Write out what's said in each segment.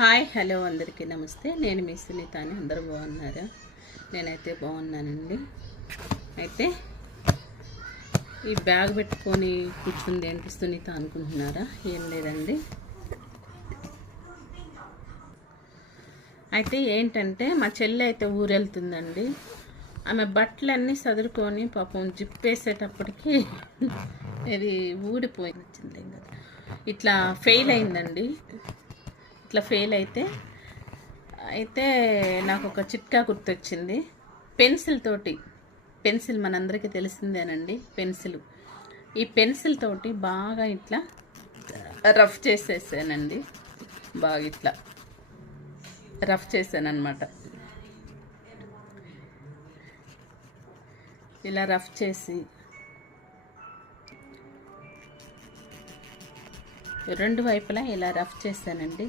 Hi hello అందరికీ నమస్తే. నేను మీ సునీత అని అందరూ బాగున్నారా? నేనైతే బాగున్నానండి. అయితే ఈ బ్యాగ్ పెట్టుకొని కూర్చుంది ఏంటి సునీత అనుకుంటున్నారా? ఏం లేదండి. అయితే ఏంటంటే మా చెల్లి అయితే ఊరెళ్తుందండి. ఆమె బట్టలన్నీ సదురుకొని పాపం జిప్ వేసేటప్పటికి ఇది ఊడిపోయింది. వచ్చింది కదా. ఇట్లా ఫెయిల్ అయిందండి. ఇట్లా ఫెయిల్ అయితే అయితే నాకు ఒక చిట్కా గుర్తొచ్చింది. పెన్సిల్ తోటి పెన్సిల్ మనందరికీ తెలిసిందేనండి పెన్సిల్. ఈ పెన్సిల్ తోటి బాగా ఇట్లా రఫ్ చేసేసానండి. బాగా ఇట్లా రఫ్ చేశానమాట ఇలా రఫ్ చేసి రెండు వైపులా ఇలా రఫ్ చేశానండి.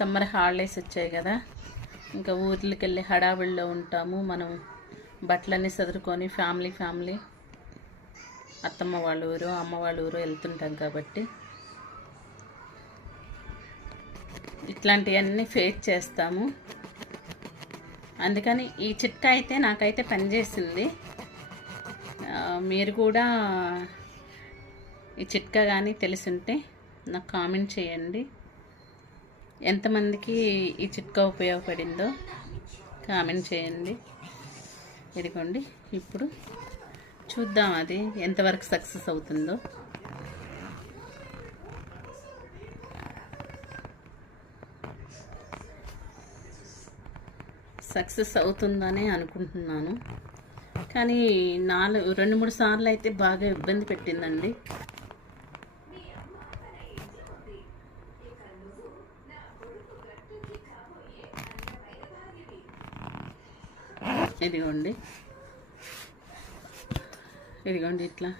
సమ్మర్ హాలిడేస్ వచ్చాయి కదా. ఇంకా ఊర్లకి వెళ్ళి హడావిడిలో ఉంటాము. మనం బట్టలన్నీ సదురుకొని ఫ్యామిలీ ఫ్యామిలీ. అత్తమ్మ వాళ్ళ ఊరు అమ్మ వాళ్ళ ఊరు వెళ్తుంటాం కాబట్టి. ఇట్లాంటివన్నీ ఫేస్ చేస్తాము. అందుకని ఈ చిట్కా అయితే నాకైతే పనిచేసింది. మీరు కూడా ఈ చిట్కా కానీ తెలిసింటే నాకు కామెంట్ చేయండి. ఎంతమందికి ఈ చిట్కా ఉపయోగపడిందో కామెంట్ చేయండి. ఇదిగోండి ఇప్పుడు చూద్దాం అది ఎంతవరకు సక్సెస్ అవుతుందో. సక్సెస్ అవుతుందనే అనుకుంటున్నాను. కానీ నాలుగు రెండు మూడు సార్లు అయితే బాగా ఇబ్బంది పెట్టిందండి. ఇదిగోండి. ఇదిగోండి ఇట్లా.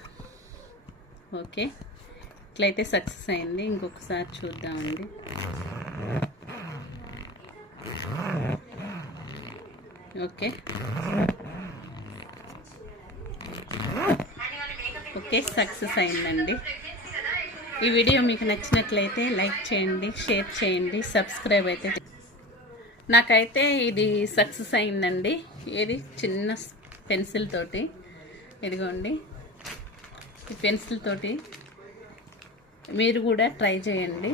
ఓకే. ఇట్లయితే సక్సెస్ అయింది. ఇంకొకసారి చూద్దామండి. ఓకే. ఓకే సక్సెస్ అయిందండి. ఈ వీడియో మీకు నచ్చినట్లయితే లైక్ చేయండి షేర్ చేయండి సబ్స్క్రైబ్ అయితే. నాకైతే ఇది సక్సెస్ అయిందండి. ఇది చిన్న పెన్సిల్ తోటి. ఇదిగోండి. ఈ పెన్సిల్ తోటి మీరు కూడా ట్రై చేయండి.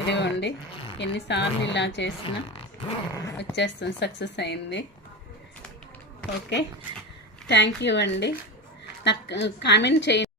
ఇదిగోండి. ఎన్నిసార్లు ఇలా చేసినా వచ్చేస్తుంది సక్సెస్ అయింది. ఓకే. థ్యాంక్ యూ అండి. నాకు కామెంట్ చేయండి.